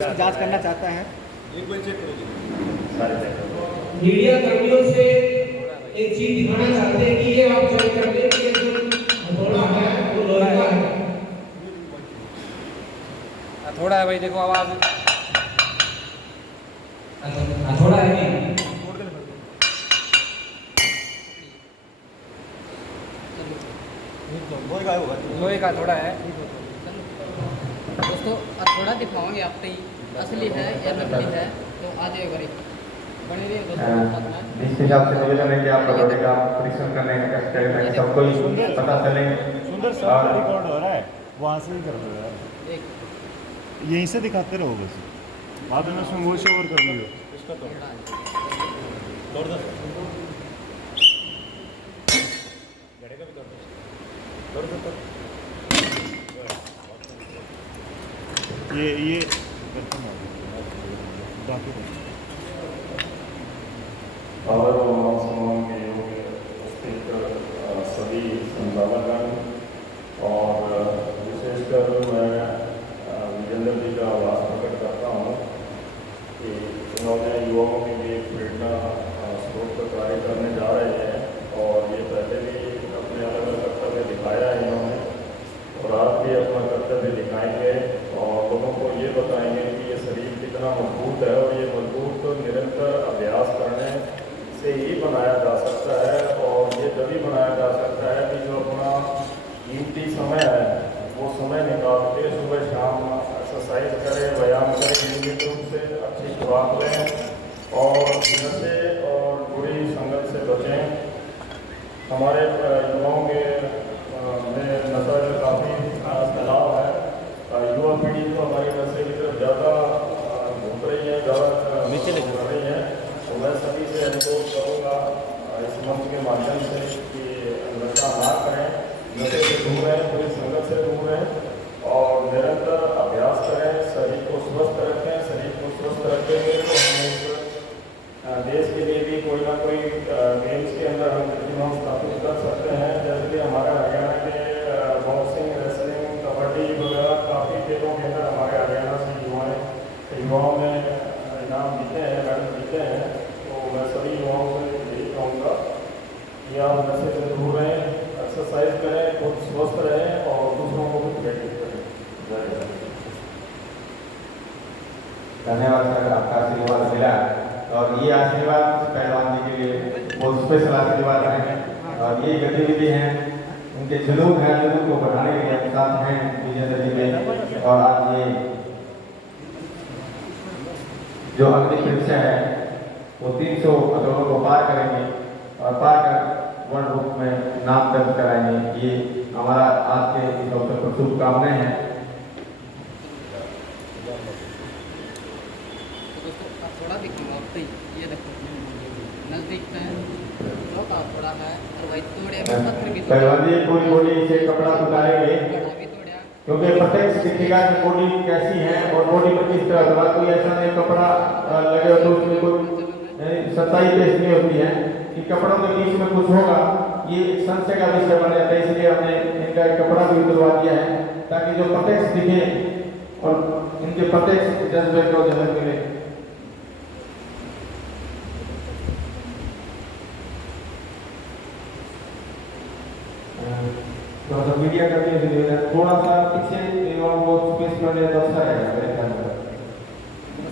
जांच करना चाहता है। एक बार चेक करोगे मीडिया कर्मियों से एक चीज दिखाना चाहते हैं कि ये आप जज कर ले कि ये जो हथौड़ा है वो लोहे का है। थोड़ा है भाई, देखो आवाज हथौड़ा है नहीं, लोहे का थोड़ा है। दोस्तों थोड़ा दिखाओगे आप ही असली है या नकली है, तो आ जाए बड़े बने रहिए दोस्तों। इस हिसाब से मुझे लगा कि आप बड़ोड़े का परीक्षण करने का कष्ट करें ताकि सबको ही पता चले। सुंदर सब रिकॉर्ड हो रहा है, वहाँ से ही कर दो यार, एक यहीं से दिखाते रहो बस, बाद में उसमें वॉइस ओवर कर लियो। इसका तो ये बाकी और समाज के योग स्थित सभी संचालकगण और विशेषकर मैं विजेंद्र जी का आभार प्रकट करता हूँ कि उन्होंने युवाओं के लिए प्रेरणा स्रोत का कार्य करने जा रहे हैं और ये पहले भी अपने अलग अलग कर्तव्य दिखाया है इन्होंने और आज भी अपना कर्तव्य दिखाएंगे और लोगों को ये बताएंगे कि ये शरीर कितना मजबूत है और ये मजबूत निरंतर अभ्यास करने से ही बनाया जा सकता है। और ये तभी बनाया जा सकता है कि जो अपना कीमती समय है वो समय निकाल के सुबह शाम एक्सरसाइज करें, व्यायाम करें, नियमित रूप से अच्छी खुराक लें और नशे और बुरी संगत से बचें। हमारे युवाओं के में नशा का काफ़ी फैलाव है, युवा पीढ़ी तो हमारी नशे की तरफ ज़्यादा घूम रही है, ज़्यादा नीचे कर रही है। तो मैं सभी से अनुरोध करूँगा इस मंच के माध्यम से कि नशा ना करें, नशे से दूर रहें, पूरी संगत से दूर रहें और निरंतर अभ्यास करें, शरीर को स्वस्थ रखें। शरीर को स्वस्थ रखेंगे तो हम इस देश के लिए भी कोई ना कोई गेम्स के अंदर हम प्रतिभा स्थापित कर सकते हैं। जैसे कि हमारे हरियाणा के बॉक्सिंग, रेसलिंग, कबड्डी वगैरह काफ़ी खेलों के अंदर हमारे हरियाणा से युवाओं ने इनाम जीते हैं, मेडल जीते हैं। तो मैं सभी युवाओं से यही कहूँगा कि आप नशे से दूर रहें, एक्सरसाइज करें, खुद स्वस्थ रहें और दूसरों को भी प्रेरित करें। धन्यवाद सर, आपका आशीर्वाद मिला और ये आशीर्वाद पहलवान जी के लिए बहुत स्पेशल आशीर्वाद है और ये गतिविधि हैं उनके जुनून है, जुनून को बढ़ाने के लिए साथ हैं विजेंद्र जी में। और आज ये जो अग्नि परीक्षा है वो 300 करोड़ों को पार करेंगे और पार कर वर्ल्ड बुक में नाम दर्ज कराएंगे। ये हमारा आज के इस अवसर पर शुभकामनाएं हैं। थोड़ा दिखाऊंगा आप ही, ये देखो नजदीक में थोड़ा है और भाई तोड़े पत्थर की पहलवान जी पूरी बॉडी से कपड़ा उतारेंगे भी तोड़िया, क्योंकि प्रत्यक्ष दिखेगा कि बॉडी कैसी है और बॉडी पर किस तरह का कोई ऐसा नहीं कपड़ा लगे तो उसमें कोई सच्चाई पेश नहीं होती है कि कपड़ों के बीच में कुछ होगा। ये संशय का विषय बन जाता है, इसलिए हमने इनका एक कपड़ा भी उतरवा दिया है ताकि जो प्रत्यक्ष दिखे और इनके प्रत्यक्ष जज्बे को जगह मिले। तो मीडिया करने के लिए थोड़ा सा पीछे और वो स्पेस कर लिया तो अच्छा रहेगा मेरे ख्याल में,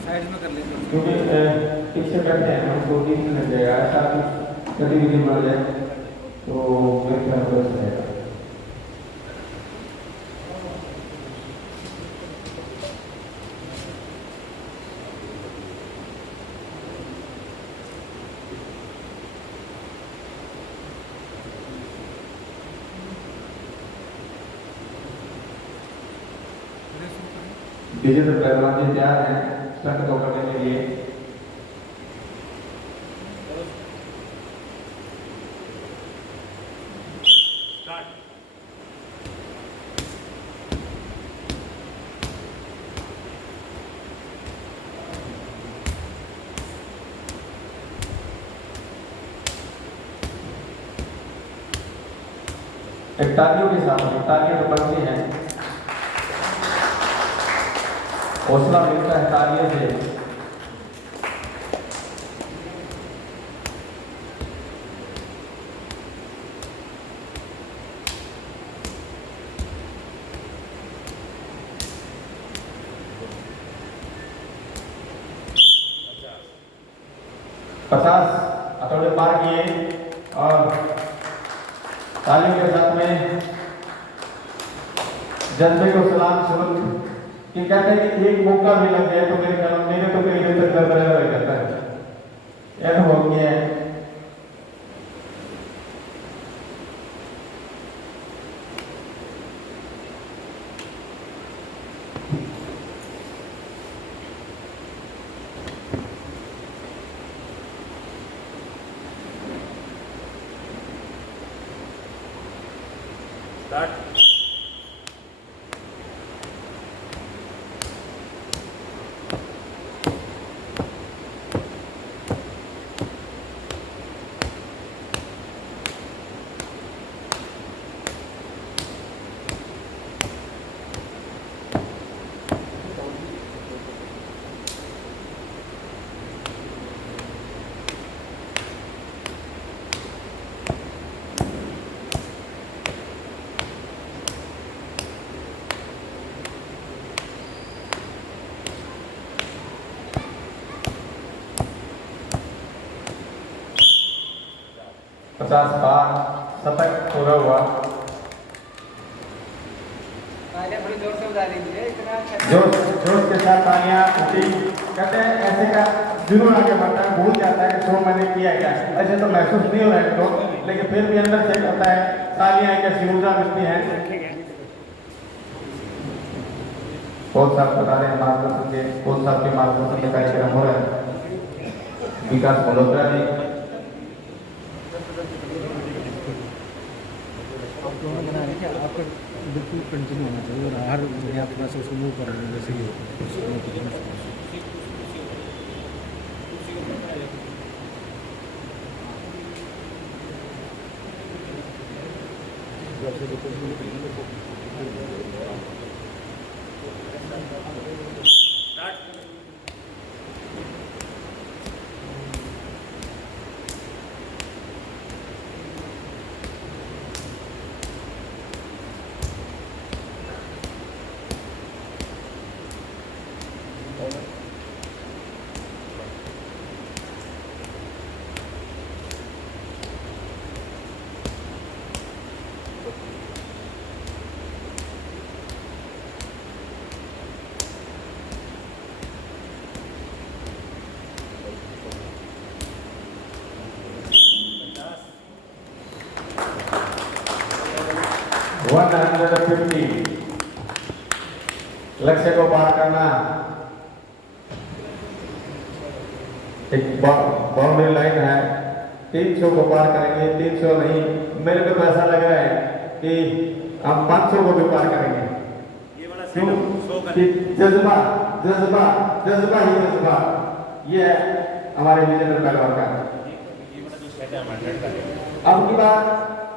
साइड में कर लेंगे क्योंकि पीछे बैठे हैं हमको दिन लग जाएगा। ऐसा कुछ गतिविधि बन जाए तो मेरे ख्याल में अच्छा रहेगा। विजेंद्र पहलवान जी तैयार हैं स्टंट को करने के लिए। एक तालियों के साथ तालियां तो बनती हैं। हौसला मिलता है तालियों से। पचास हथौड़े पार किए और तालियों के साथ में जज्बे को सलाम शुरू कि कहते हैं कि एक मौका भी लग गया तो मेरे ख्याल मेरे तो कई दिन तक बराबर करता है। यह हो गया है। पचास बार शतक पूरा हुआ। थोड़ी जोर से बजा दीजिए, इतना जोश के साथ तालियां उठी। कहते हैं ऐसे का जुनून आगे बढ़ता है, भूल जाता है कि शो मैंने किया क्या। ऐसे तो महसूस नहीं हो रहा है तो, लेकिन फिर भी अंदर से होता है तालियां एक ऐसी ऊर्जा मिलती है। बहुत साल बता रहे हैं मार्गदर्शन के, बहुत साल के मार्गदर्शन के कार्यक्रम हो रहे हैं। विकास मल्होत्रा जी आपका बिल्कुल कंटिन्यू होना चाहिए और हर जगह आप थोड़ा सा उसको मूव कर रहे हैं जैसे ये लक्ष्य को पार करना एक बाउंड्री लाइन है। 300 को पार करेंगे, 300 नहीं, मेरे को तो ऐसा लग रहा है कि हम 500 को भी पार करेंगे। क्यों? कि जज्बा जज्बा जज्बा ही जज्बा, ये है हमारे विजेंद्र पहलवान का। अब की बात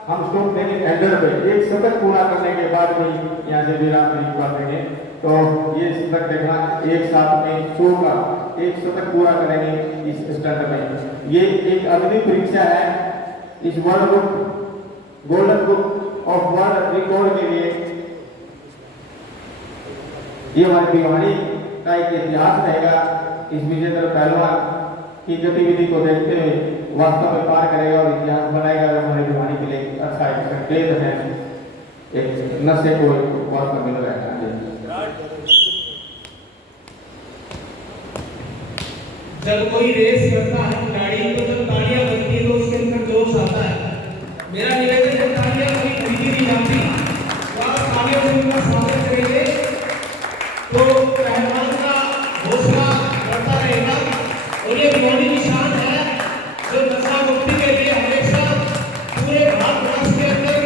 हम स्टॉप देंगे एंडर पे, एक शतक पूरा करने के बाद भी यहाँ से विराम नहीं कर देंगे। तो ये शतक देखना एक साथ में 100 का एक शतक पूरा करेंगे इस स्टैंड में। ये एक अग्नि परीक्षा है इस world book golden book of world record के लिए। ये हमारी भिवानी का एक इतिहास रहेगा। इस विजेंद्र पहलवान की गतिविधि को देखते हुए वास्तव में पार करेगा और इतिहास बनाएगा। हमारी भिवानी के लिए अच्छा एक संकेत है, एक नशे को और मिल रहा है। जब कोई रेस करता है गाड़ी तो जब तालियां बजती है तो उसके अंदर जोश आता है। मेरा निवेदन है तालियां कभी खरीदी नहीं जाती, तो आप तालियों से उनका स्वागत करेंगे तो पहलवान का हौसला बढ़ता रहेगा। और ये भिवानी निशान है जो नशा मुक्ति के लिए हमेशा पूरे भारतवर्ष के अंदर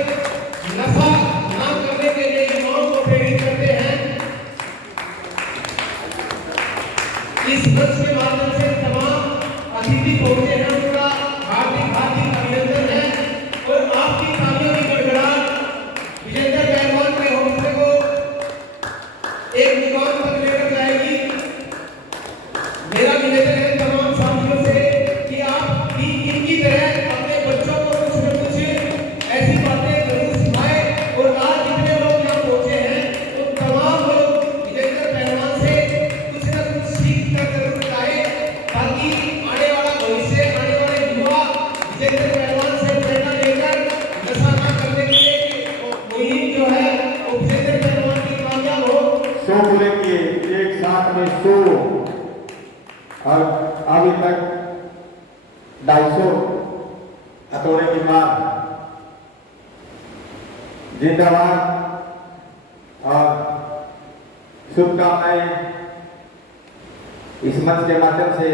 नशा ना करने के लिए युवाओं को प्रेरित करते हैं। इस मंच के माध्यम से तमाम अतिथि पहुंचे हैं, उनका हार्दिक हार्दिक अभिनंदन है। और आपकी तालियों की गड़गड़ाहट विजेंद्र पहलवान के हौसले को एक मुकाम तक लेकर जाएगी। और अभी तक 250 हथौड़े की मार। जिंदाबाद और शुभकामनाएं इस मंच के माध्यम से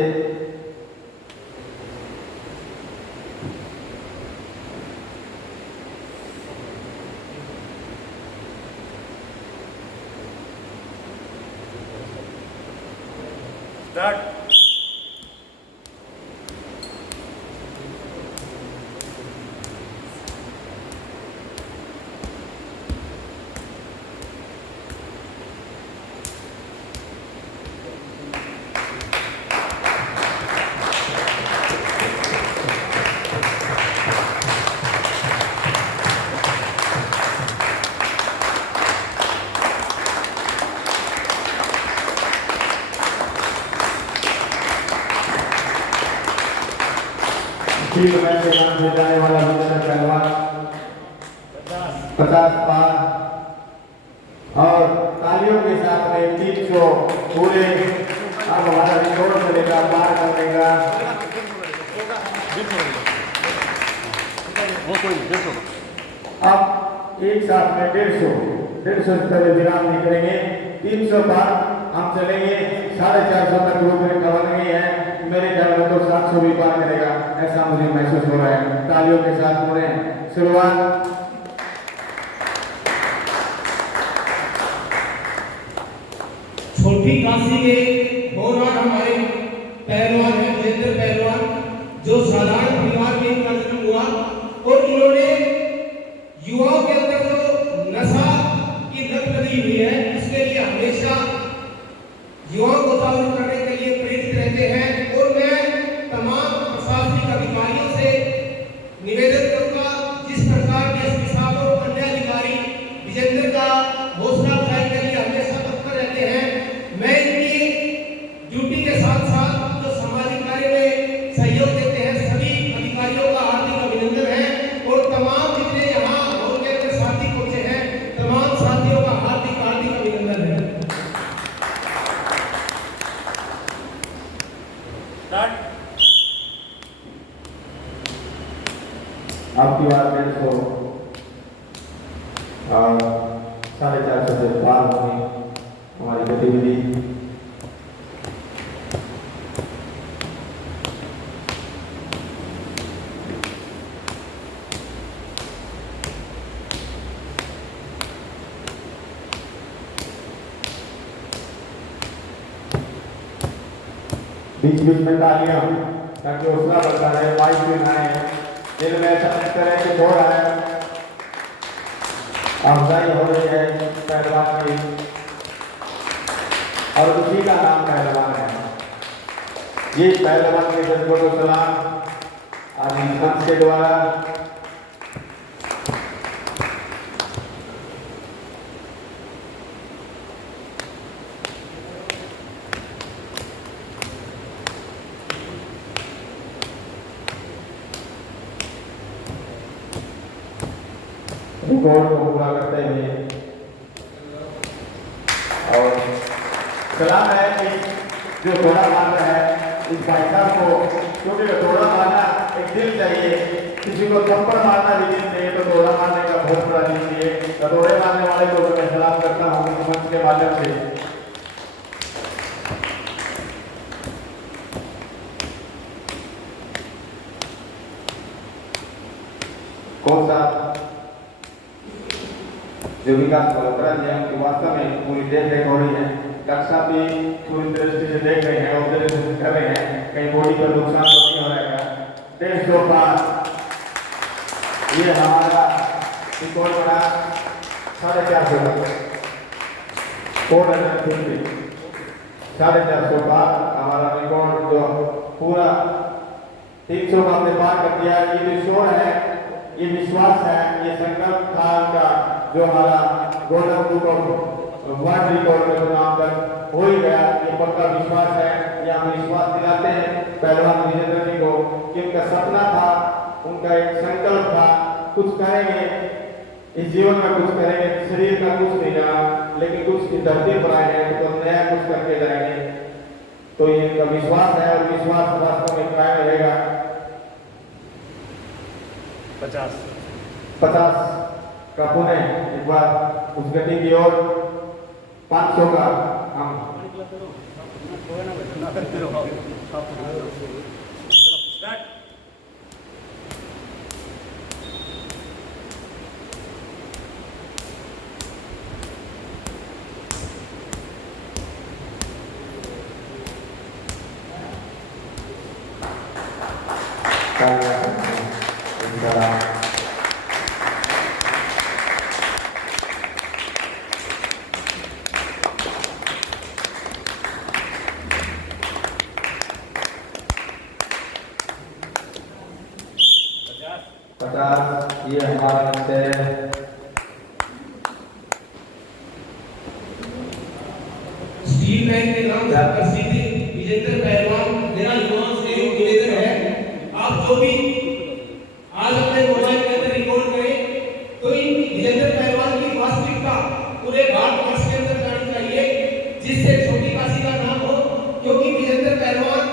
फील्ड मैच के नाम से जाने वाला विजेंद्र पहलवान 50 पार और तालियों के साथ में 300 पूरे। अब हमारा रिकॉर्ड चलेगा पार करने का। अब एक साथ में 150 से पहले विराम नहीं करेंगे। 300 पार हम चलेंगे, 450 तक ग्रुप में कवर नहीं है। मेरे ख्याल में तो 700 भी पार करेगा, ऐसा मुझे महसूस हो रहा है। तालियों के साथ हो रहे हैं शुरुआत। छोटी काशी के होनहार हमारे पहलवान हैं विजेंद्र पहलवान, जो साधारण परिवार में इनका जन्म हुआ और इन्होंने युवाओं के अंदर जो नशा की लत लगी हुई है, इसके लिए हमेशा युवाओं को जागरूक करने के लिए प्रेरित रहते हैं। और मैं तमाम प्रशासनिक अधिकारियों से निवेदन करूंगा, जिस प्रकार के एसपी साहब और अन्य अधिकारी विजेंद्र का हौसला अफजाई के लिए हमेशा तत्पर रहते हैं, मैं इनकी ड्यूटी के साथ साथ जो सामाजिक कार्य में सहयोग देते हैं सभी अधिकारियों का हार्दिक अभिनंदन है। और तमाम जितने यहाँ हॉल के अंदर साथी पहुंचे हैं, तमाम साथियों का हार्दिक अभिनंदन है। आपकी बात 150 और 450 से पार होगी हमारी गतिविधि। बीच बीच में तालियां ताकि हौसला बढ़ता रहे। माइक भी उठाएं, दिल में ऐसा लगता है कि दौड़ है, अफजाई हो रही है पहलवान की और उसी का नाम पहलवान है। ये पहलवान के जज्बों को सलाम आज इंसान के द्वारा रिकॉर्ड को पूरा करते हुए और सलाम है कि जो थोड़ा मार रहा है इस भाई साहब को, क्योंकि थोड़ा मारना एक दिल चाहिए, किसी को थप्पड़ मारना भी दिल चाहिए, तो थोड़ा मारने का बहुत बड़ा दिल चाहिए। थोड़े मारने वाले को मैं सलाम करता हूँ इस मंच के माध्यम से। कौन सा जो विकास मल्होत्रा जी हैं उनकी वास्तव में पूरी देख रेख हो रही है। डॉक्टर साहब भी पूरी दृष्टि से देख रहे हैं, ऑब्जर्वेशन कर रहे हैं, कहीं बॉडी पर नुकसान तो नहीं हो रहा है। 150 पार ये हमारा रिकॉर्ड बना 450 450 पार हमारा रिकॉर्ड जो पूरा 300 का हमने पार कर दिया। ये जो शोर है, ये विश्वास है, ये संकल्प था का जो हमारा golden book of world record में चुनाव तक हो ही गया। ये पक्का विश्वास है, ये हम विश्वास दिलाते हैं पहलवान विजेंद्र जी को कि उनका सपना था, उनका एक संकल्प था, कुछ करेंगे इस जीवन में, कुछ करेंगे। शरीर का कुछ नहीं जाना, लेकिन कुछ की धरती पर आए हैं तो नया कुछ करके जाएंगे। तो ये इनका विश्वास है और विश्वास वास्तव में कायम रहेगा। 50 का पुनः एक बार उस गति की ओर 500 का हम 50 ये हमारा अंत है। स्टील बैंक के नाम से प्रसिद्ध विजेंद्र पहलवान, मेरा युवाओं से निवेदन है, आप जो भी आज अपने मोबाइल के अंदर रिकॉर्ड करें तो इन विजेंद्र पहलवान की वास्तविकता पूरे भारतवर्ष के अंदर जानी चाहिए, जिससे छोटी काशी का नाम हो। क्योंकि विजेंद्र पहलवान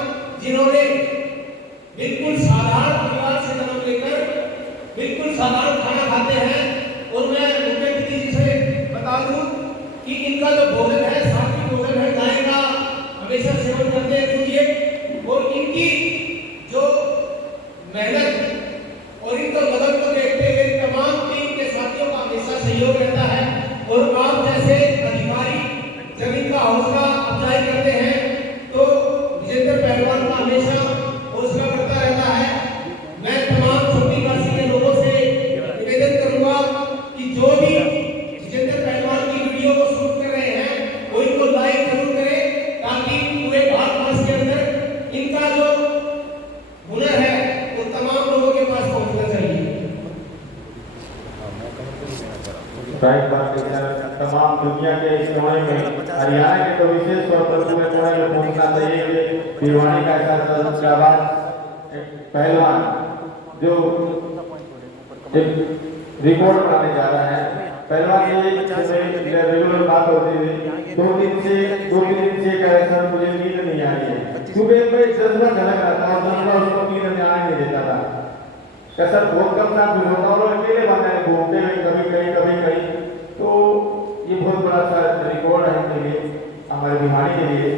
जिन्होंने बिल्कुल साधारण परिवार से जन्म लेकर बिल्कुल साधारण खाना खाते हैं, और मैं मुख्य अतिथि जी से बता दूं कि इनका जो भोजन है सात्विक भोजन है, गाय का हमेशा सेवन करते हैं चुनिए, और इनकी जो मेहनत और इनका लगन को देखते हुए तमाम टीम के साथियों का हमेशा सहयोग रहता है। और आप जैसे अधिकारी जब इनका हौसला अफजाई करते हैं तो विजेंद्र पहलवान का हमेशा हौसला बढ़ता रहता है। मैं तमाम छोटी काशी के लोगों से निवेदन करूंगा कि जो भी विजेंद्र पहलवान की वीडियो को शूट कर रहे हैं वो इनको लाइक जरूर करें, ताकि पूरे भारतवर्ष के अंदर इनका जो हुनर है वो तमाम लोगों के पास पहुंचना चाहिए। राइट बात है सर, तमाम दुनिया के इस कोने में हरियाणा के तो विशेष तौर पर पूरे कोने में पहुंचना चाहिए कि भिवानी का ऐसा शाबाश पहलवान जो एक रिकॉर्ड बनाने जा रहा है। पहलवान ये जैसे रेगुलर बात होती थी, 2 दिन से कह रहे सर मुझे नींद नहीं आ रही है, क्योंकि मैं जज्बा झलक रहा था और जज्बा उसको नींद नहीं आने नहीं देता था। क्या सर बहुत कम टाइम में होता और अकेले बना है घूमते हुए कभी कहीं, तो ये बहुत बड़ा सा रिकॉर्ड है इनके लिए, हमारे भिवानी के लिए।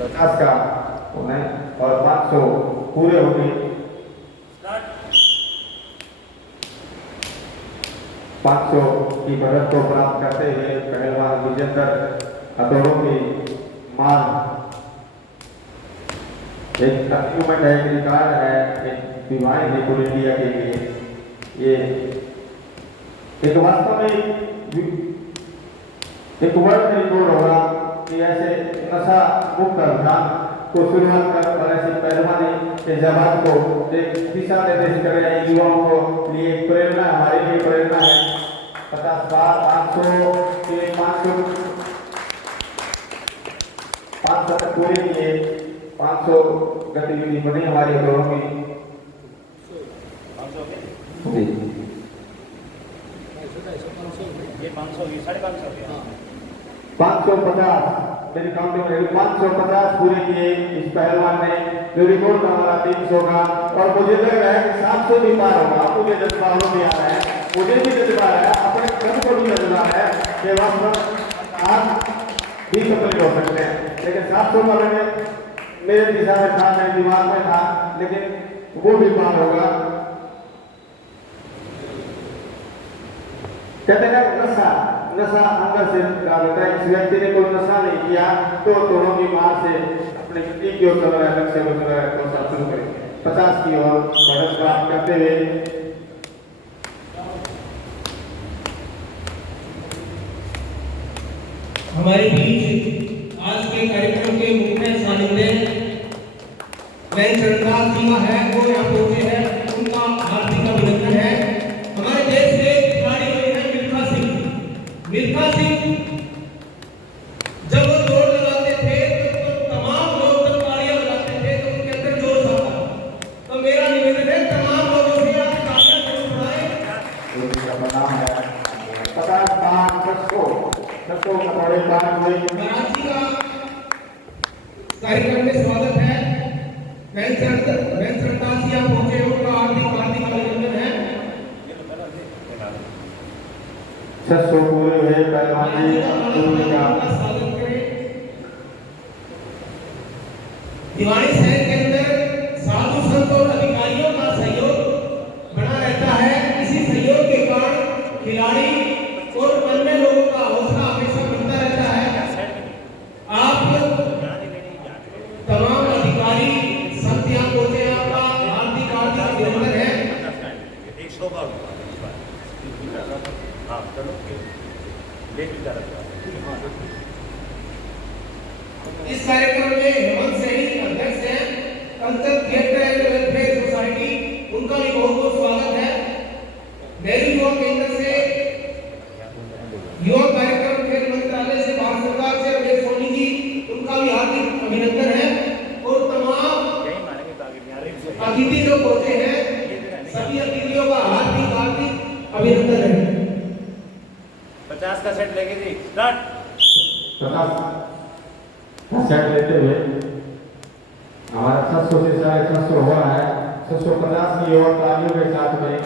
पचास का और 500 पूरे हो गए। 500 की बढ़त को प्राप्त करते हुए पहलवान विजेंद्र हथौड़ों की मान एक अचीवमेंट है, एक रिकॉर्ड है, एक भिवानी है पूरे इंडिया के लिए। ये एक वास्तव में एक वर्ल्ड रिकॉर्ड होगा कि ऐसे नशा मुक्त अभियान को शुरुआत कर ऐसे पहलवानी के जवाब को एक दिशा निर्देश कर रहे हैं युवाओं को लिए एक प्रेरणा, हमारे लिए प्रेरणा है। 50 बार 500 तक पूरे किए, 500 गतिविधि बनी हमारी घरों की। 550 मेरी काउंटिंग में 550 पूरे किए इस पहलवान ने, जो रिकॉर्ड हमारा 300 का, और मुझे लग रहा है कि 700 भी पार होगा। मुझे जज्बा हो गया है, मुझे भी जज्बा है, अपने खुद को भी जज्बा है कि वास्तव आज भी सफल हो सकते हैं। लेकिन 700 का मेरे दिशा में था, मेरे दिमाग में था, लेकिन वो भी पार होगा। कहते हैं नशा अंदर से डाल देता है। इस व्यक्ति ने कोई नशा नहीं किया तो दोनों की मार से अपने गति की ओर चल रहा है, लक्ष्य को चल रहा है, तो सब शुरू करें 50 की ओर बढ़त प्राप्त करते हुए। हमारे बीच आज के कार्यक्रम के मुख्य सानिध्य चरणदास जी है, वो यहाँ पहुंचे हैं, उनका हार्दिक अभिनंदन है। हमारे देश के खिलाड़ी हुए हैं मिल्खा सिंह, जब वो दौड़ लगाते थे तो तमाम लोग जब तालियां बजाते थे तो उनके अंदर जोश आता। तो मेरा निवेदन है तमाम लोगों से आप तालियां जरूर बजाएं जी का प्रणाम है 50 पान 600 कटोरे पान हुए कराची का कार्यक्रम में स्वागत है। वेंकटदास जी आप पहुंचे हो का हार्दिक अभिनंदन है। 600 पूरे हुए पहलवान जी का स्वागत करें। दिवाणी शहर के अंदर साधु संत और अधिकारियों का सहयोग बना रहता है। इसी सहयोग के कारण खिलाड़ी और अन्य लोगों का हौसला हमेशा बढ़ता रहता है। आप तमाम अधिकारी सब यहाँ पहुंचे, आपका हार्दिक अभिनंदन है। इस कार्यक्रम में हेमंत सैनी अध्यक्ष हैं culture theatre and welfare society, उनका भी बहुत बहुत स्वागत है। नेहरू युवा केंद्र से युवा कार्यक्रम खेल मंत्रालय से भारत सरकार से रमेश सोनी जी, उनका भी हार्दिक अभिनंदन है। और तमाम अतिथि जो पहुंचे हैं सभी अतिथियों का हार्दिक अभिनंदन है। 50 का सेट लेके जी स्टार्ट। 50 सेट लेते हुए हमारा 700 से 650 हो रहा है। 650 की और तालियों के साथ में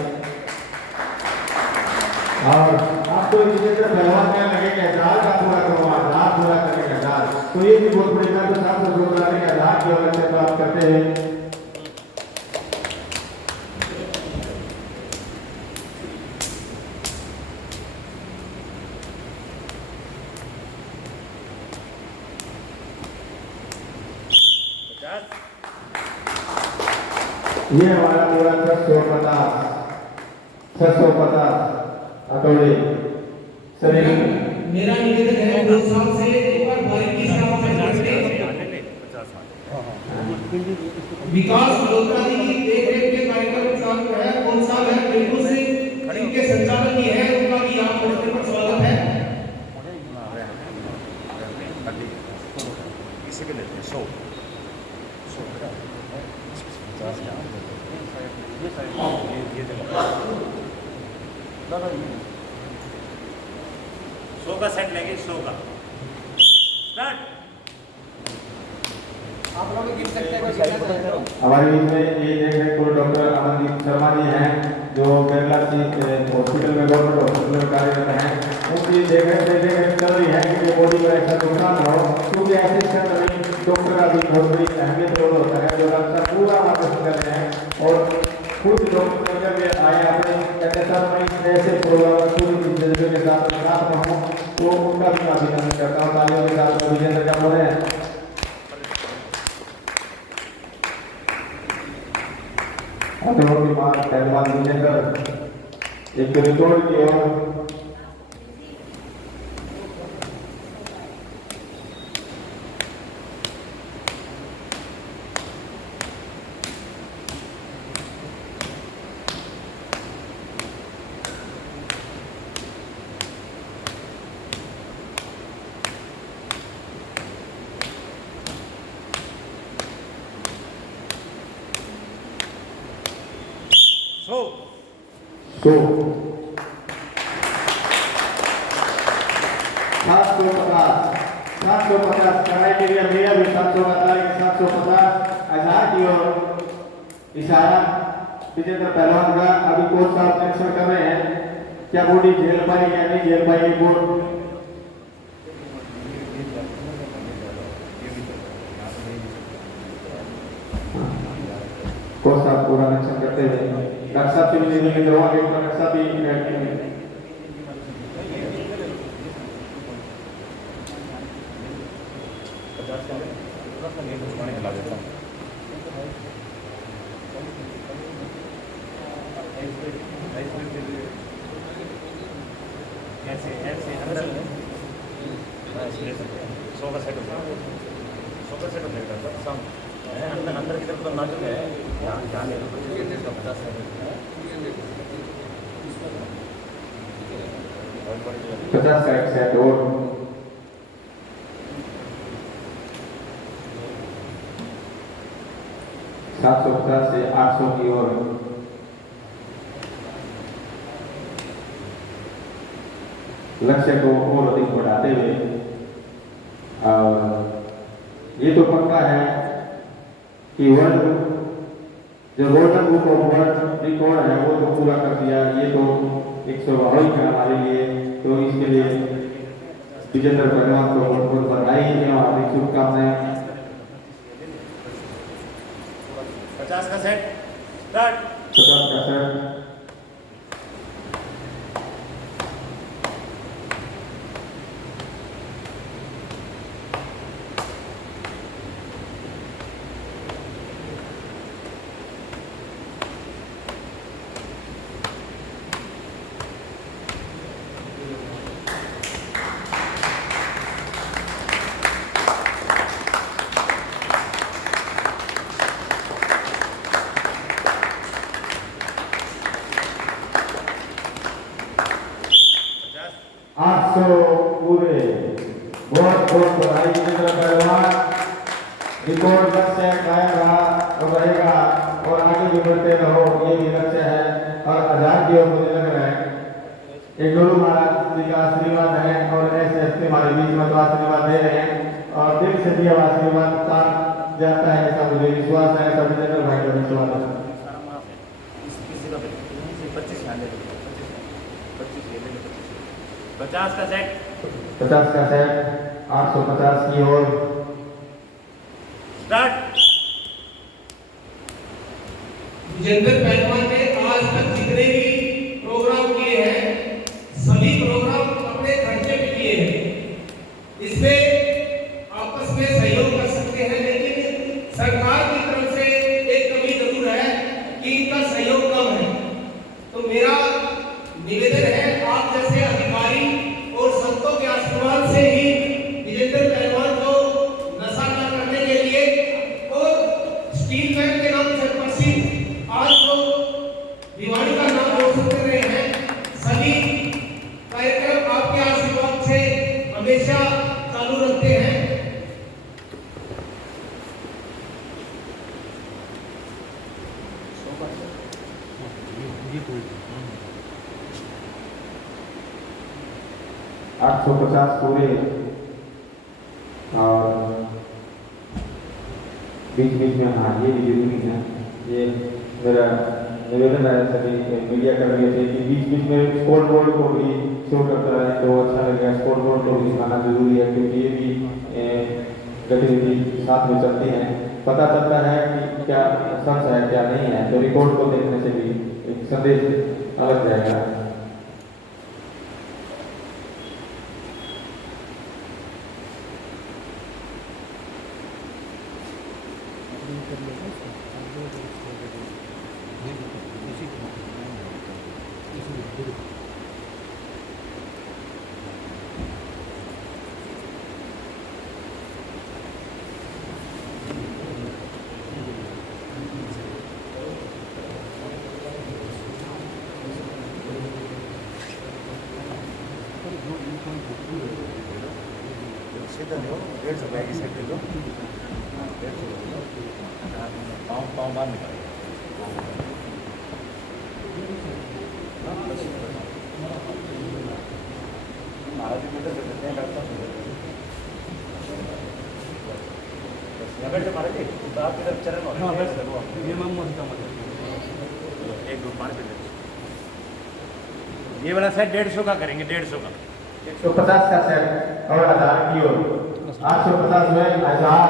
और आपको इसी तरह पहलवान क्या लगेगा जाल का पूरा करवा जाल पूरा करने का जाल, तो ये भी बहुत बड़ी बात है। 700 जोड़ लाने का जाल की और लक्ष्य प्राप्त करते हैं। ये हमारा पूरा 650 अटोले सभी मेरा निवेदन है दो साल से एक बार बारीकी से आप विकास मल्होत्रा जी की देखरेख के कार्यक्रम चालू है। कौन सा है बिल्कुल से जिनके संचालन की है उनका भी यहाँ पर स्वागत है। इसी के लेते हैं 100 100 का सेट लेंगे 100 का स्टार्ट। आप लोग गिर सकते हैं। हमारे बीच में ये देख रहे को डॉक्टर अमनदीप शर्मा जी हैं जो केरला हॉस्पिटल में गवर्नमेंट हॉस्पिटल में कार्यरत हैं। उनकी देख चल रही है कि बॉडी को ऐसा नुकसान हो, क्योंकि ऐसे क्षेत्र में डॉक्टर का भी बहुत बड़ी अहमियत रोल होता है जो डॉक्टर पूरा मार्गदर्शन कर रहे हैं और खुद डॉक्टर लेकर के आए अपने कहते सर मैं ऐसे प्रोग्राम पूरी विजेंद्र के साथ रहूँ, तो उनका भी मैं अभिनंदन करता हूँ। तालियों के साथ विजेंद्र क्या बोल रहे हैं। की मां पहलवान विजेंद्र एक रिकॉर्ड की ओर तो 750 कराई के लिए मेरा भी 750 हजार की ओर इशारा विजेंद्र पहलवान का। अभी कोच साहब निरीक्षण कर रहे हैं क्या बॉडी झेल पाएगी या नहीं झेल पाएगी बोर्ड। कोच साहब पूरा निरीक्षण करते हुए रक्षा भी नहीं करवाएंगे तो रक्षा भी अंदर की तरफ तो नाजुक है यहाँ ले लो 50 का एक सेट और 750 से 800 की ओर लक्ष्य को और अधिक बढ़ाते हुए, और ये तो पक्का है कि वर्ल्ड जो golden book of world record है वो तो पूरा कर दिया। ये तो एक स्वाभाविक है हमारे लिए। तो इसके लिए विजेंद्र पहलवान को बहुत बहुत बधाई एवं हार्दिक शुभकामनाएं। 50 का सेट स्टार्ट। 50 का सेट। पूरे बहुत बहुत बधाई विजेंद्र पहलवान। रिकॉर्ड लक्ष्य कायम रहा और रहेगा और आगे भी बढ़ते रहो, ये भी लक्ष्य है। और 1000 की ओर मुझे लग रहा है एक गुरु महाराज जी का आशीर्वाद है और ऐसे हस्ती हमारे बीच में तो आशीर्वाद दे रहे हैं और दिल से दिया आशीर्वाद साथ जाता है, ऐसा मुझे विश्वास है। ऐसा विजेंद्र भाई का विश्वास है। 50 का सेट। 50 का सेट 850 की ओर स्टार्ट। विजेंद्र पहलवान ने आज तक जितने भी प्रोग्राम किए हैं सभी प्रोग्राम अपने खर्चे पे किए हैं। इसमें आपस में सहयोग कर सकते हैं, लेकिन सरकार की तरफ से एक कमी जरूर है कि इनका सहयोग कम है। तो मेरा निवेदन है आप जैसे अधिकारी और संतों के आशीर्वाद से ही विजेंद्र पहलवान को नशा न करने के लिए और स्टील बैग के नाम से प्रसिद्ध आज जो भिवानी का नाम रोशन कर रहे हैं, सभी कार्यक्रम आपके आशीर्वाद से हमेशा चालू रखते हैं। आठ 850 पूरे और बीच बीच में हाँ ये भी जरूरी है। ये मेरा निवेदन है सभी मीडिया कर्मियों से कि बीच बीच में स्कोर बोर्ड को भी शो करता रहे तो अच्छा लगेगा। स्कोर बोर्ड को भी दिखाना जरूरी है क्योंकि ये भी गतिविधि साथ में चलती है, पता चलता है कि क्या सच है क्या नहीं है। तो रिकॉर्ड को देखने से भी एक संदेश अलग रहेगा। ये वाला सेट 150 का करेंगे। 150 का 150 का सेट और 1000 की ओर 850 में 1000।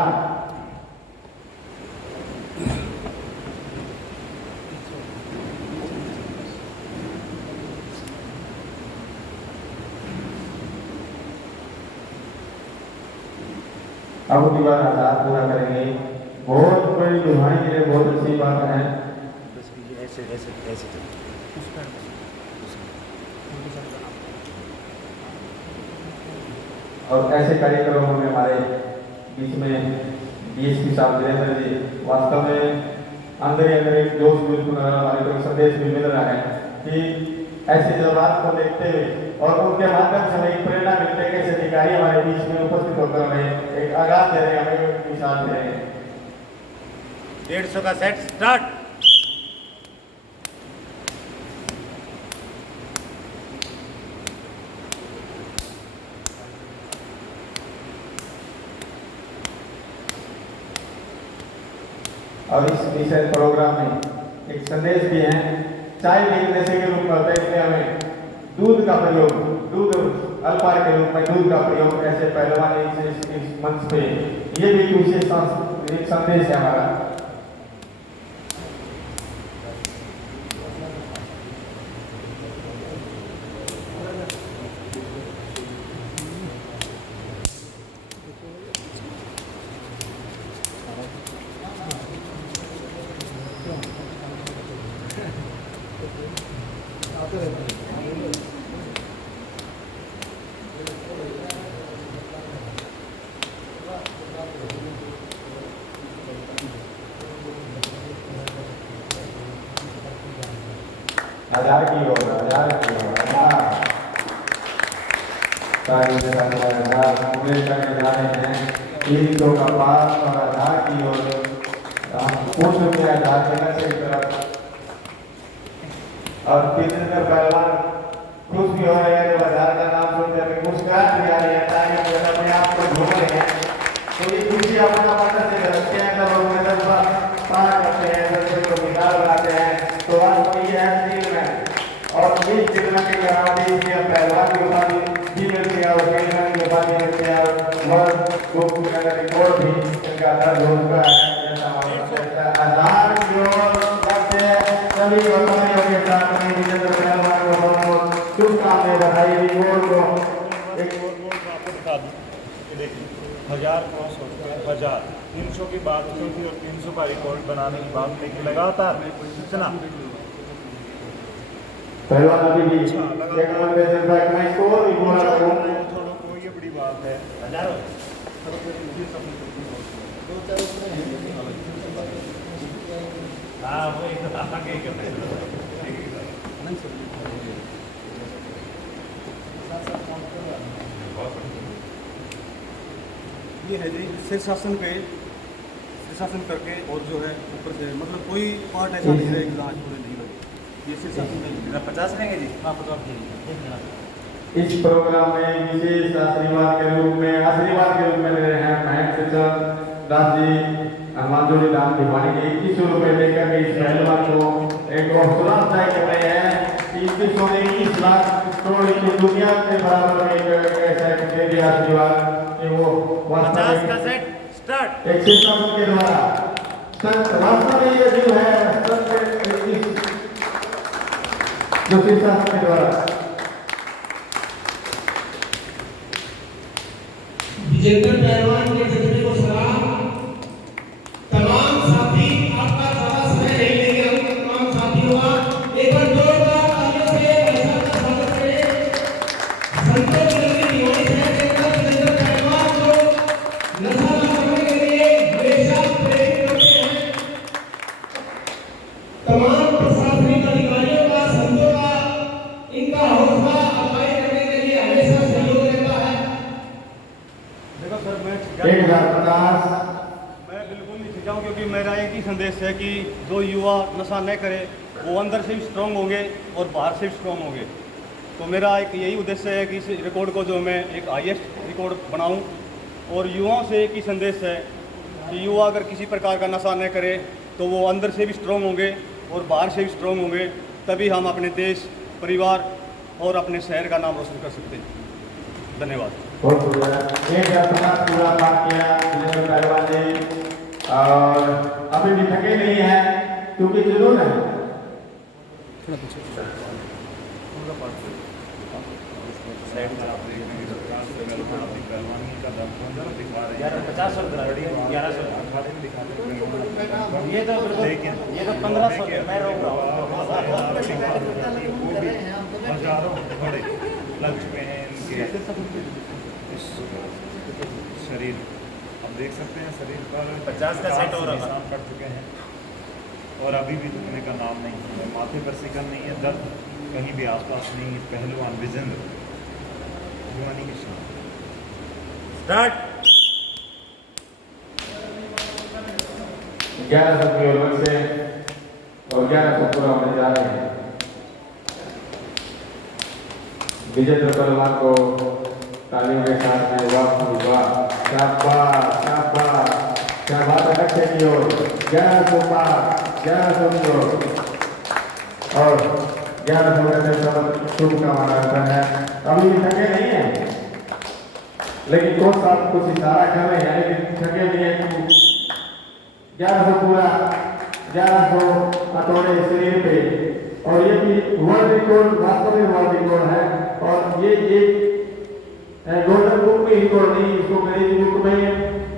अब की बार 1000 पूरा करेंगे। बहुत बड़ी दुहाई के लिए बहुत अच्छी बात है। ऐसे ऐसे ऐसे और ऐसे कार्यक्रमों में हमारे बीच में डीएसपी साहब वीरेंद्र जी वास्तव में अंदर ही अंदर एक जोश बिल्कुल हमारे को संदेश भी मिल रहा है कि ऐसे जवाब को देखते हुए और उनके माध्यम से हमें एक प्रेरणा मिलती है कि ऐसे अधिकारी हमारे बीच में उपस्थित होकर हमें एक आगाज दे रहे हैं, हमें एक मिसाल दे रहे हैं। 150 का सेट स्टार्ट। और इस विशेष प्रोग्राम में एक संदेश भी है। चाय भी एक नशे के रूप में होता है, इसमें हमें दूध का प्रयोग, दूध अल्पाहार के रूप में दूध का प्रयोग ऐसे पहलवान इस मंच पे, ये भी एक विशेष एक संदेश है हमारा। हजार की ओर ताकि पूरे करने जा रहे हैं 300 का पास और आधार की ओर हम पूर्ण के आधार के नशे की तरफ। और तीसरे पहलवान खुश भी हो रहे हैं, जब आधार का नाम सुनते हैं मुस्कुराहट भी आ रही है, ताकि अपने आप को घूम रहे हैं। तो ये खुशी अपना पता से रखते हैं, तब लोग पार करते हैं, दर्शकों को मिसाल बनाते हैं। तो वास्तव में ये है फिल्म है, और इस फिल्म के कारण इसलिए पहलवान की उपाधि भी मिलती है और फिल्म की उपाधि मिलती है और रिकॉर्ड भी इनका दर्ज हो चुका है। आधार की ओर सभी वर्तमानियों के साथ में विजेंद्र पहलवान को बहुत शुभकामनाएं, बधाई। रिकॉर्ड को एक आपको बता दूं कि देखिए 1000 क्रॉस हो चुका है, 1000 300 की बात की थी और 300 का रिकॉर्ड बनाने की बात लेके लगातार इतना पहलवान अभी भी एक मोटिवेशन बैक में स्कोर भी बोल रहा हूं। थोड़ा कोई बड़ी बात है। हाँ वो एक आगे करना ये है जी शीर्षासन पे शीर्षासन करके और जो है ऊपर से मतलब कोई पार्ट ऐसा नहीं है कि आज पूरे नहीं लगे। ये शीर्षासन नहीं 50 लेंगे जी। हाँ 50 लेंगे। इस प्रोग्राम में विशेष आशीर्वाद के रूप में ले रहे हैं महेंद्र चंद दास जी हनुमानजोड़ी धाम भिवानी के 21 रुपये लेकर के इस पहलवान को एक हौसला अफजाई कर रहे हैं कि 21 लाख करोड़ की दुनिया के बराबर में एक ऐसा दे दिया आशीर्वाद कि वो वास्तव में एक शीर्षासन के द्वारा वास्तव में ये जो है जो शीर्षासन के द्वारा विजेंद्र पहलवान के जज्बे को सलाम। तमाम साथी आपका ज़्यादा समय नहीं लेंगे, हम तमाम साथियों का एक बार जोरदार तालियों से ऐसा स्वागत करें। संतोष नगरी भिवानी शहर के अंदर विजेंद्र पहलवान को नशा न करने के लिए हमेशा प्रेरित करते हैं। तमाम प्रशासनिक अधिकारियों का, संतों का इनका हौसला अफजाई करने के लिए हमेशा सहयोग रहता है। देखो सर मैं 1050 मैं बिल्कुल नहीं सीखा हूँ, क्योंकि मेरा एक ही संदेश है कि जो युवा नशा न करे वो अंदर से भी स्ट्रांग होंगे और बाहर से भी स्ट्रांग होंगे। तो मेरा एक यही उद्देश्य है कि इस रिकॉर्ड को जो मैं एक हाईएस्ट रिकॉर्ड बनाऊं और युवाओं से एक ही संदेश है कि युवा अगर किसी प्रकार का नशा न करे तो वो अंदर से भी स्ट्रांग होंगे और बाहर से भी स्ट्रांग होंगे, तभी हम अपने देश, परिवार और अपने शहर का नाम रोशन कर सकते हैं। धन्यवाद। बहुत बढ़िया। 1050 पूरा पार किया विजेंद्र पहलवान जी और अभी भी थके नहीं है क्योंकि जुनून है। ये तो 1500 मैं रोक रहा हूँ। हजारों बड़े लग चुके हैं इनके इस शरीर, अब देख सकते हैं शरीर पर 50 का सेट हो रहा है, पड़ चुके हैं और अभी भी रुकने का नाम नहीं है। माथे पर सिकन नहीं है, दर्द कहीं भी आसपास नहीं है। पहलवान विजेंद्र भिवानी की शान। स्टार्ट। 1100 की ओर से और 1100 पूरा होने जा रहे हैं। विजेंद्र पहलवान को तालियों के साथ में वाह शाबाश शाबाश। क्या बात है, लक्ष्य की ओर 1100 पार, 1100 की ओर और 1100 में शुभकामना करता है। अभी भी थके नहीं है, लेकिन कोच साहब कुछ इशारा कर रहे हैं, लेकिन थके नहीं है। 1100 पूरा, 1100 हथौड़े शरीर पे, और ये भी वर्ल्ड रिकॉर्ड, वास्तव में वर्ल्ड रिकॉर्ड है। और ये एक गोल्डन बुक में रिकॉर्ड नहीं, इसको अंग्रेजी बुक में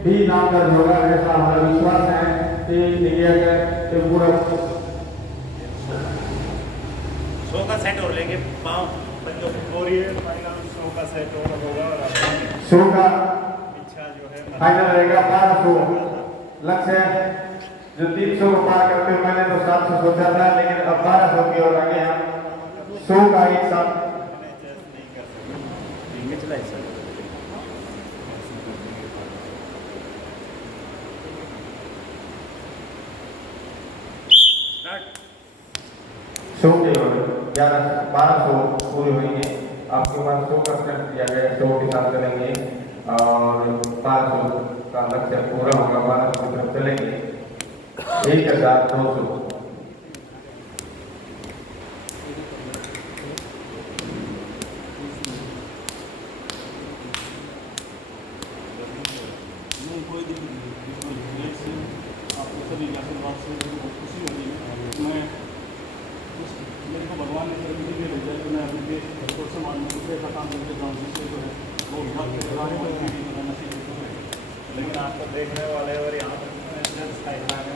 भी नाम दर्ज होगा, ऐसा हमारा विश्वास है कि इंडिया का पूरा 100 का सेट और लेंगे, पाँव पंजों और ये फाइनल 100 का सेट और होगा। और आपकी 100 का इच्छा जो है फाइनल रहेगा 1200 लक्ष्य है। जो 300 को पार करते हुए मैंने तो 700 सोचा था, लेकिन अब 1200 की ओर आगे हम 100 का एक साथ चला सर। स्टार्ट। 100 के ओर 1200 पूरे होंगे। आपके पास 100 का स्टेप दिया गया, 100 के साथ करेंगे और 1200 का लक्ष्य पूरा होगा, 1200 की तरफ चलेंगे। 1200 कोई दिक्कत नहीं, आपको सभी के आशीर्वाद से बहुत खुशी हो रही है। मैं मेरे को भगवान ने सर्विस दे भेजा है कि मैं अपने देश और समाज में दूसरे का काम करके जाऊँ, जिससे जो है वो विभाग के बारे में नसीब है। लेकिन आपको देखने वाले और यहाँ पर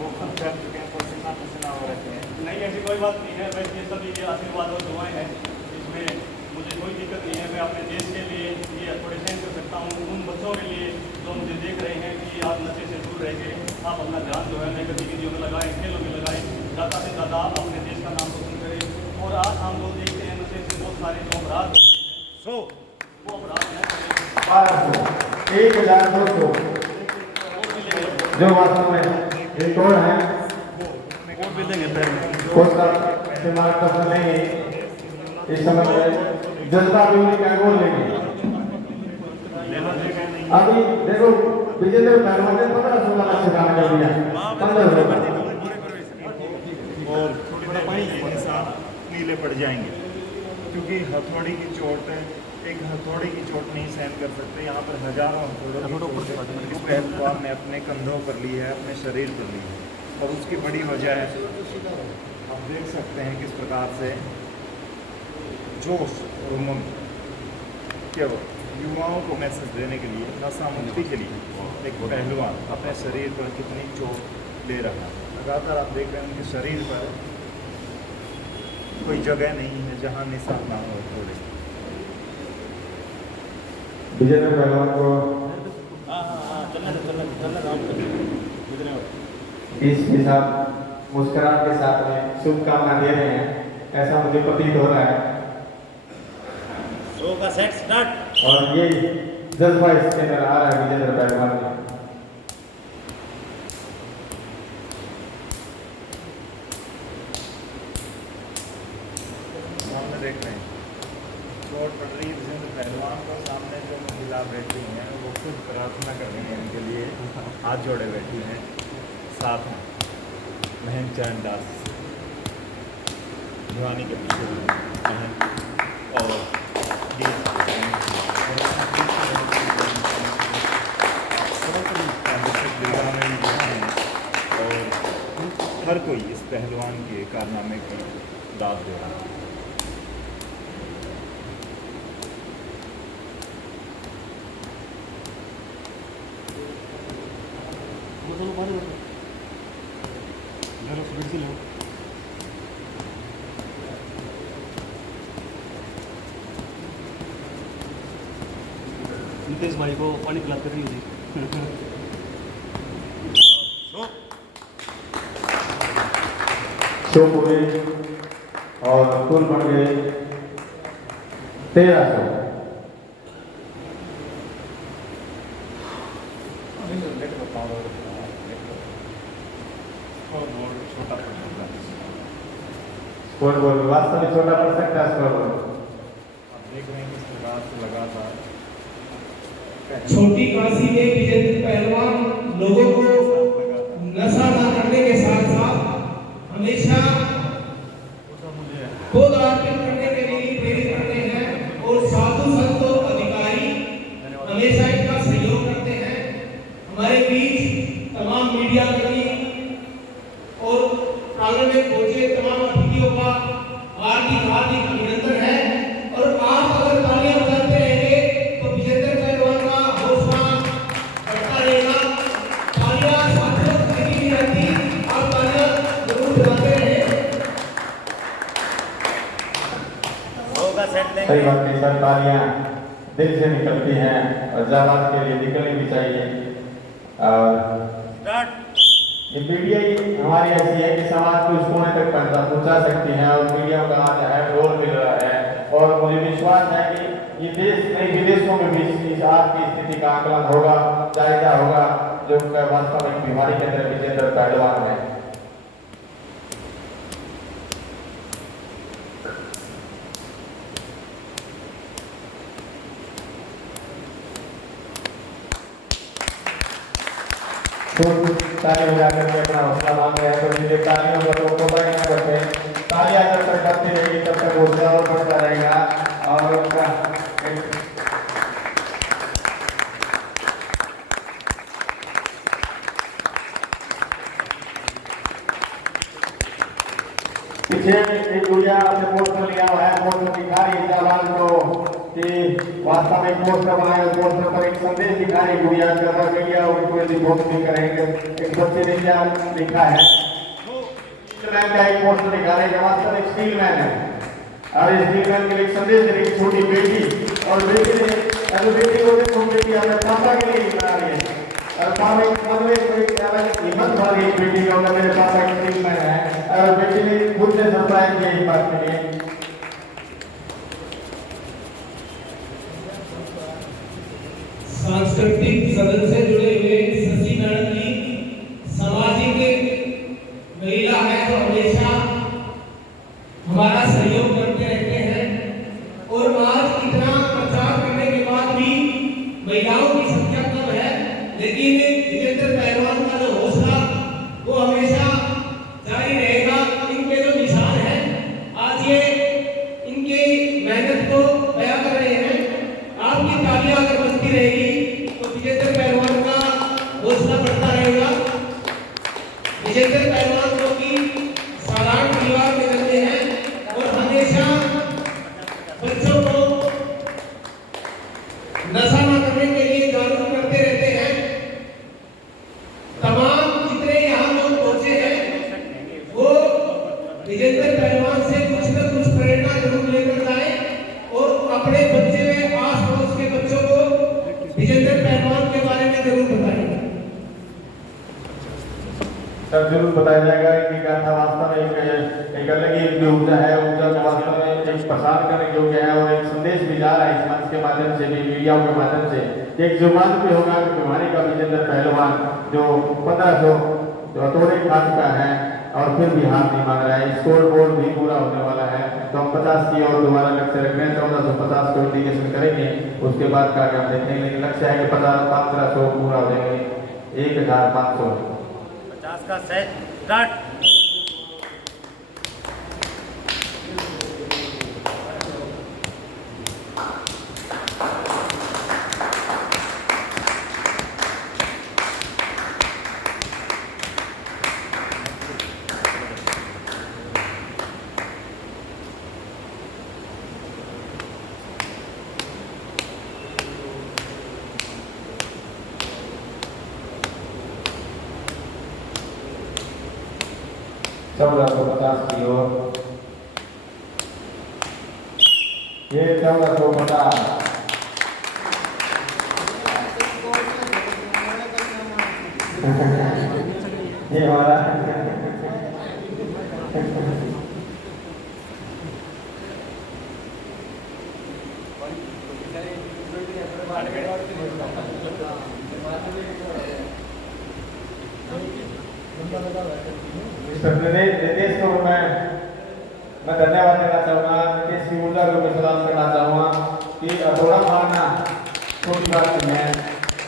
वो खुद कर चुके हैं, पसीना पसीना हो रहे हैं। नहीं, ऐसी कोई बात नहीं है। वैसे ये सभी के आशीर्वाद और दुआएं हैं, इसमें मुझे कोई दिक्कत नहीं है। मैं अपने देश के लिए ये थोड़े सहन कर सकता हूँ, उन बच्चों के लिए जो मुझे देख रहे हैं कि आप नशे से दूर रहेंगे, आप अपना ध्यान जो है नई गतिविधियों में लगाएं, खेलों में लगाएं, ज़्यादा से ज़्यादा आप अपने देश का नाम रोशन करें। और आज हम लोग देखते हैं नशे से बहुत सारे जो अपराध होते हैं, सो वो अपराध न करें। 1200 जो वास्तव में रिकॉर्ड है, वोट भी देंगे पैर में। कोच साहब से मार्गदर्शन लेंगे। इस समय जनता भी उन्हीं का गोल लेंगे। अभी देखो विजेंद्र पहलवान ने 1500 का लक्ष्य दान कर दिया, 1500 का। और थोड़ी देर में ये निशान नीले पड़ जाएंगे, क्योंकि हथौड़ी की चोट एक हथौड़ी की चोट नहीं सहन कर सकते। यहाँ पर हजारों हथौड़ों की चोट इस पहलवान ने अपने कंधों पर ली है, अपने शरीर पर ली है, और उसकी बड़ी वजह है, आप देख सकते हैं किस प्रकार से जोश और उमंग केवल युवाओं को मैसेज देने के लिए, नशा मुक्ति के लिए एक पहलवान अपने शरीर पर कितनी चोट ले रहा है। लगातार आप देख रहे हैं उनके शरीर पर कोई जगह नहीं है जहाँ निशान ना हो थोड़े। विजेंद्र पहलवान को इस के साथ मुस्कुराहट के साथ में शुभकामना दे रहे हैं, ऐसा मुझे प्रतीत हो रहा है। 100 का सेट स्टार्ट। और ये जज्बा इसके अंदर आ रहा है विजेंद्र पहलवान में। सामने देख रहे हैं चोट पड़ रही है विजेंद्र पहलवान को। सामने जो महिला बैठी हैं वो खुद प्रार्थना कर रही हैं उनके लिए, हाथ जोड़े बैठी हैं। साथ में बहन चरण दास जवानी के पीछे बहन और और हर कोई इस पहलवान के कारनामे की दाद दे रहा है। नितेश भाई को पानी पिलाते रही होगी। शो पूरे और कुल बन गए 1300। स्कोर बोर्ड वास्तव में छोटा पड़ सकता है स्कोर बोर्ड। आप देख रहे हैं किस प्रकार से लगातार छोटी काशी में विजेंद्र पहलवान लोगों को सही बात है सर, तालियां दिल से निकलती हैं और जाबाज के लिए निकलनी भी चाहिए। और ये मीडिया ही हमारी ऐसी है कि समाज को इस कोने तक पहुंचा सकती है और मीडिया का आज है रोल मिल रहा है। और मुझे विश्वास है कि ये देश नहीं विदेशों में भी इस आज की स्थिति का आकलन होगा, जायजा होगा, जो वास्तव में बीमारी के अंदर विजेंद्र पहलवान है। ताली बजा करके अपना हौसला मांग रहे हैं, तो मुझे तालियों को तो बजाना करते हैं। तालियां जब तक बजती रहेगी तब तक हौसला और बढ़ता रहेगा। और उनका पीछे एक गुड़िया अपने पोस्टर लिया हुआ है, पोस्टर दिखा रही है आवाज को कि वास्तव में पोस्टर बनाए, पोस्टर पर एक संदेश दिखा रही गुड़िया, अगर मीडिया उनको रिपोर्ट भी करेंगे। एक बच्चे ने क्या लिखा है, मैन का एक पोस्टर दिखा रहे हैं, वास्तव में स्टील मैन है और स्टील मैन के लिए एक संदेश दे रही छोटी बेटी, और बेटी ने अगर बेटी को देखो, बेटी अपने पापा के लिए बना रही है और पापा एक मन में कोई अलग हिम्मत भर गई बेटी को, अगर मेरे पापा एक स्टील मैन है, और बेटी ने खुद से सरप्राइज किया इस बात के लिए। सांस्कृतिक सदन से जुड़े हुए शशि मैडम जी सामाजिक महिला है तो हमेशा हमारा सहयोग करते रहते हैं। और आज इतना प्रचार करने के बाद भी महिलाओं की संख्या कम है, लेकिन विजेंद्र पहलवान का जो हौसला वो हमेशा जारी रहेगा। इनके जो निशान है आज ये इनकी मेहनत को बयां कर रहे हैं। आपकी तालियां अगर बजती रहेगी तो विजेंद्र पहलवान का हौसला बढ़ता रहेगा। विजेंद्र पहलवान जो कि साधारण परिवार में रहते हैं और हमेशा बच्चों को नशा न करने के लिए जागरूक करते रहते हैं। तमाम जितने यहाँ लोग पहुंचे हैं वो विजेंद्र पहलवान से कुछ न कुछ प्रेरणा जरूर लेकर जाए और अपने बच्चे में आस पड़ोस के बच्चों को विजेंद्र पहलवान के बारे में जरूर बताएं। तब जरूर बताया जाएगा कि गाथा वास्तव में एक अलग ही जो ऊर्जा है, ऊर्जा को वास्तव में एक प्रसार करने योग्य है और एक संदेश भी जा रहा है इस मंच के माध्यम से भी, मीडिया के माध्यम से। एक जुबान भी होगा कि बीमारी का विजेंद्र पहलवान जो 1500 हथौड़े खा चुका है और फिर भी हार नहीं मांग रहा है। स्कोर बोर्ड भी पूरा होने वाला है, तो हम 50 की और दोबारा लक्ष्य रख रहे हैं। 1450 को इंडिकेशन करेंगे, उसके बाद का हम देखेंगे, लेकिन लक्ष्य है कि 1500 पूरा हो जाएंगे। 1500 50 का सेट स्टार्ट। चौदह सौ 50 की ओर, ये 1450 ये हमारा नितेश को मैं धन्यवाद देना चाहूँगा। नितेश की ऊर्जा को मैं सलाम करना चाहूँगा कि हथौड़ा मारना छोटी बात नहीं है।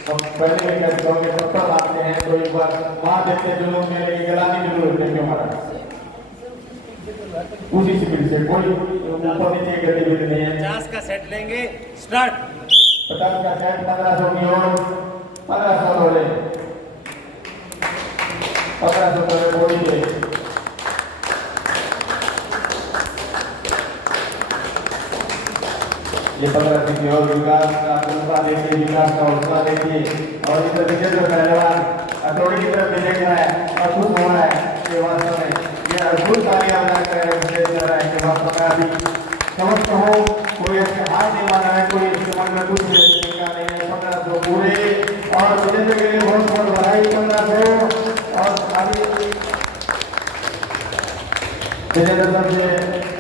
हम पहले भी कह चुका हूँ कि पत्थर मारते हैं तो एक बार मार देते हैं, जो लोग मेरे की गलानी की जरूरत नहीं, क्यों मारा उसी स्पीड से, कोई ऊपर नीचे गतिविधि नहीं है। 50 का सेट लेंगे स्टार्ट। 50 का सेट 1500 की ओर, 1500 बोले 1500 बोले बोलिए। ये 15 की ओर विकास का हौसला देखिए, विकास का हौसला देखिए। और इधर विजेंद्र पहलवान हथौड़ी की तरफ भी देख रहा है और खुश हो रहा है कि वास्तव में ये अद्भुत कार्य कर रहे हैं कि वास्तव में अभी समस्त हो कोई कोई ऐसे हार नहीं माना है, कोई इसके मन में कुछ नहीं है। 1500 पूरे और विजेंद्र के लिए बहुत बहुत बधाई। 1500 और अभी विजेंद्र सर से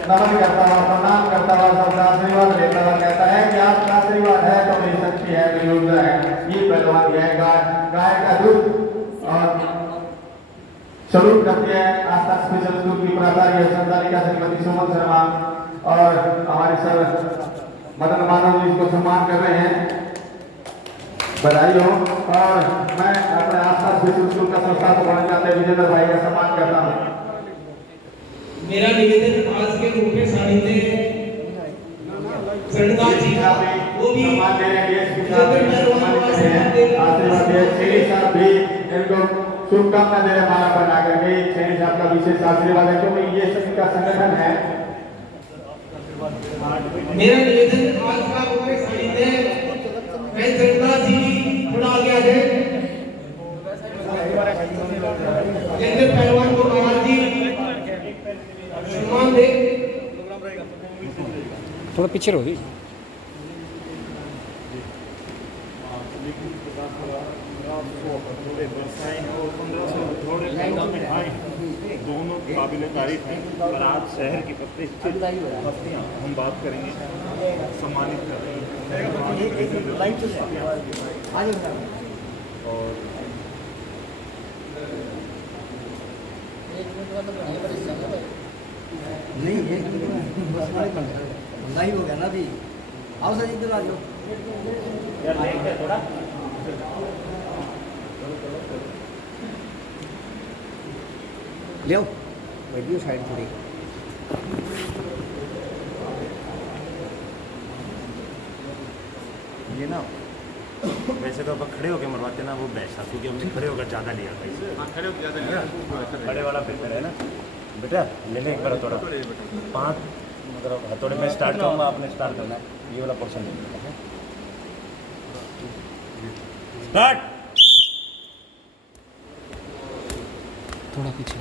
नमन करता हुआ, प्रणाम करता हुआ, सबका आशीर्वाद लेता हुआ कहता है कि आपका आशीर्वाद है तो मेरी शक्ति है, मेरी ऊर्जा है। ये पहलवान है गाय का दूध और सलूट करते हैं आस्था स्पेशल स्कूल की प्राचार्य संचालिका श्रीमती सुमन शर्मा और हमारे सर मदन मानव जी इसको सम्मान कर रहे हैं। बधाई हो। और मैं अपने आस्था स्पेशल स्कूल का संस्थापक बनना चाहते विजेंद्र भाई का सम्मान करता हूँ। मेरा निवेदन आज के मुख्य सानिध्य सरदार जी का वो भी सम्मान देने के लिए आशीर्वाद दे श्री साहब भी इनको शुभकामना दे रहे माला बना करके। श्री साहब का विशेष आशीर्वाद है क्योंकि ये सभी का संगठन है। मेरा निवेदन आज का मुख्य सानिध्य मैं सरदार जी थोड़ा आगे आ जाए। जिनके पहलवान को महाराज जी सम्मान दे। थोड़ा पीछे रहो जी। दोनों काबिल तारीफ हैं। पर आज शहर की पत्तियाँ हम बात करेंगे, सम्मानित कर रहे हैं। और नहीं लाइव हो गया ना अभी। आओ सर इधर आ जाओ यार लेके थोड़ा ले आओ वीडियो साइड थोड़ी। ये ना वैसे तो अब खड़े होकर मरवाते ना वो बेस्ट था, क्योंकि हमने खड़े होकर ज़्यादा लिया था। हाँ खड़े होकर ज़्यादा लिया, खड़े वाला बेहतर है ना बेटा। ले लें एक बार थोड़ा 5 मतलब हथौड़े में स्टार्ट करूँगा, आपने स्टार्ट करना है। ये वाला पोर्शन ले लेना है। स्टार्ट। थोड़ा पीछे।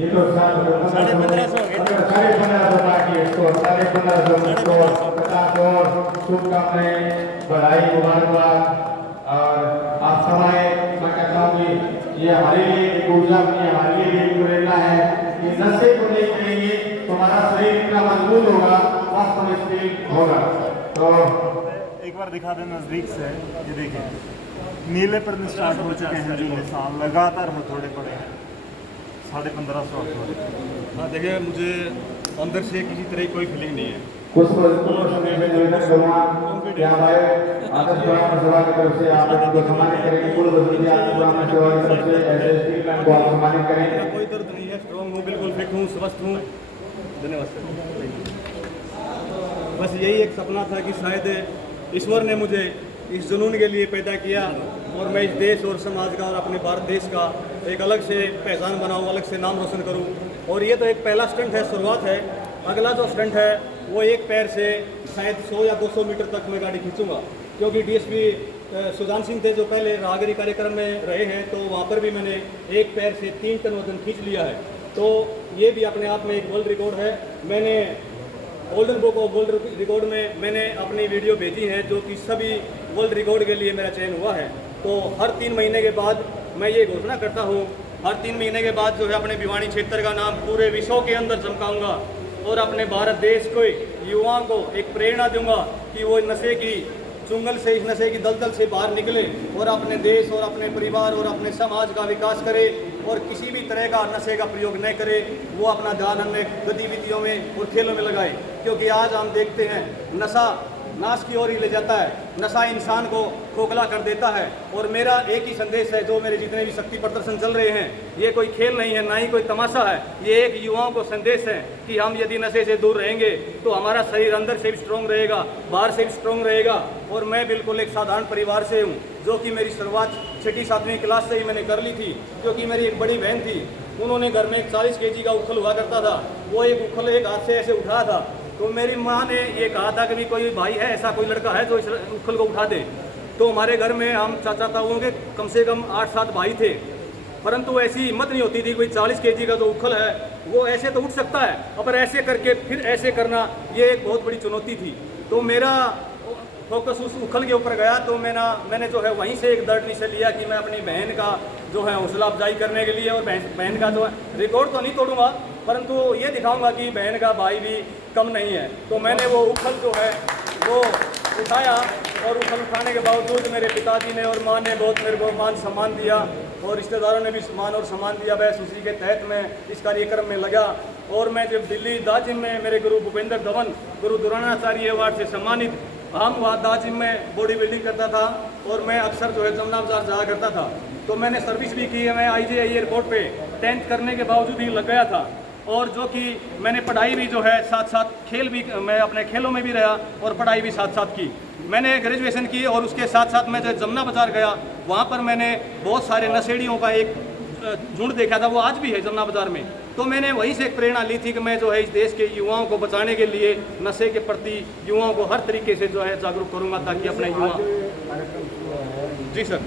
ये तो 1550 बाकी है इसको 1550 को 50 और शुभकामनाएं, बधाई, मुबारकबाद। और आप समय मैं कहता हूँ कि ये हमारे लिए एक ऊर्जा बनी, हमारे लिए एक प्रेरणा है कि नशे को नहीं करेंगे तो हमारा शरीर इतना मजबूत होगा, स्वास्थ्य में स्थिर होगा। तो एक बार दिखा दें नजदीक से। ये देखिए नीले पर स्टार्ट हो चुके हैं जो निशान लगातार हथौड़े पड़े हैं। 1550 हथौड़े। हाँ देखिए मुझे अंदर से किसी तरह की कोई फीलिंग नहीं है। कुछ समय में निवेदन करूँगा कि हमारे आदर्श ब्राह्मण सभा की तरफ से आप इनको सम्मानित करेंगे। पूर्व बसंती आदर्श ब्राह्मण सभा की तरफ से ऐसे स्टील मैन को आप सम्मानित मेरा करेंगे। कोई दर्द नहीं है, स्ट्रॉन्ग हूँ, बिल्कुल फिट हूँ, स्वस्थ हूँ। धन्यवाद सर। बस यही एक सपना था कि शायद ईश्वर ने मुझे इस जुनून के लिए पैदा किया और मैं इस देश और समाज का और अपने भारत देश का एक अलग से पहचान बनाऊँ, अलग से नाम रोशन करूँ। और ये तो एक पहला स्टंट है, शुरुआत है। अगला जो स्टंट है वो एक पैर से शायद 100 या 200 मीटर तक मैं गाड़ी खींचूंगा, क्योंकि डीएसपी सुजान सिंह थे जो पहले राहगिरी कार्यक्रम में रहे हैं, तो वहाँ पर भी मैंने एक पैर से 3 टन वजन खींच लिया है। तो ये भी अपने आप में एक वर्ल्ड रिकॉर्ड है। मैंने golden book of world record में मैंने अपनी वीडियो भेजी है जो कि सभी वर्ल्ड रिकॉर्ड के लिए मेरा चयन हुआ है। तो हर 3 महीने के बाद मैं ये घोषणा करता हूँ, हर 3 महीने के बाद जो है अपने भिवानी क्षेत्र का नाम पूरे विश्व के अंदर चमकाऊंगा और अपने भारत देश के युवाओं को एक प्रेरणा दूंगा कि वो नशे की चुंगल से, इस नशे की दलदल से बाहर निकले और अपने देश और अपने परिवार और अपने समाज का विकास करे और किसी भी तरह का नशे का प्रयोग न करे। वो अपना ध्यान अन्य गतिविधियों में और खेलों में लगाए, क्योंकि आज हम देखते हैं नशा नाश की ओर ही ले जाता है। नशा इंसान को खोखला कर देता है। और मेरा एक ही संदेश है, जो मेरे जितने भी शक्ति प्रदर्शन चल रहे हैं, ये कोई खेल नहीं है, ना ही कोई तमाशा है। ये एक युवाओं को संदेश है कि हम यदि नशे से दूर रहेंगे तो हमारा शरीर अंदर से भी स्ट्रॉन्ग रहेगा, बाहर से भी स्ट्रॉन्ग रहेगा। और मैं बिल्कुल एक साधारण परिवार से हूँ, जो कि मेरी शुरुआत 6ठी-7वीं क्लास से ही मैंने कर ली थी, क्योंकि मेरी एक बड़ी बहन थी, उन्होंने घर में 40 kg का उखल हुआ करता था। वो एक उखल एक हाथ से ऐसे उठाया था, तो मेरी माँ ने ये कहा था कि भी कोई भाई है, ऐसा कोई लड़का है जो इस उखल को उठा दे। तो हमारे घर में हम चाचा ताऊओं के कम से कम 8-7 भाई थे, परंतु ऐसी हिम्मत नहीं होती थी। कोई 40 kg का जो उखल है वो ऐसे तो उठ सकता है, पर ऐसे करके फिर ऐसे करना, ये एक बहुत बड़ी चुनौती थी। तो मेरा फोकस उस उखल के ऊपर गया। तो मैंने जो है वहीं से एक दृढ़ निश्चय लिया कि मैं अपनी बहन का जो है हौसला अफजाई करने के लिए, और बहन का जो है रिकॉर्ड तो नहीं तोड़ूंगा, परंतु ये दिखाऊंगा कि बहन का भाई भी कम नहीं है। तो मैंने वो उखल जो है वो उठाया, और उखल उठाने के बावजूद मेरे पिताजी ने और माँ ने बहुत मेरे को मान सम्मान दिया, और रिश्तेदारों ने भी मान और सम्मान दिया। बस उसी के तहत मैं इस कार्यक्रम में लगा। और मैं जब दिल्ली दाजिम में मेरे गुरु भूपेंद्र धवन, गुरु द्रोणाचार्य अवार्ड से सम्मानित, हम वहाँ दाजिम में बॉडी बिल्डिंग करता था, और मैं अक्सर जो है जमुना बाजार जाया करता था। तो मैंने सर्विस भी की है। मैं IJI एयरपोर्ट पे 10th करने के बावजूद ही लग गया था, और जो कि मैंने पढ़ाई भी जो है साथ साथ खेल भी, मैं अपने खेलों में भी रहा और पढ़ाई भी साथ साथ की। मैंने ग्रेजुएशन की, और उसके साथ साथ मैं जब जमुना बाजार गया, वहाँ पर मैंने बहुत सारे नशेड़ियों का एक झुंड देखा था, वो आज भी है जमुना बाजार में। तो मैंने वहीं से एक प्रेरणा ली थी कि मैं जो है इस देश के युवाओं को बचाने के लिए नशे के प्रति युवाओं को हर तरीके से जो है जागरूक करूँगा, ताकि अपने युवा। जी सर।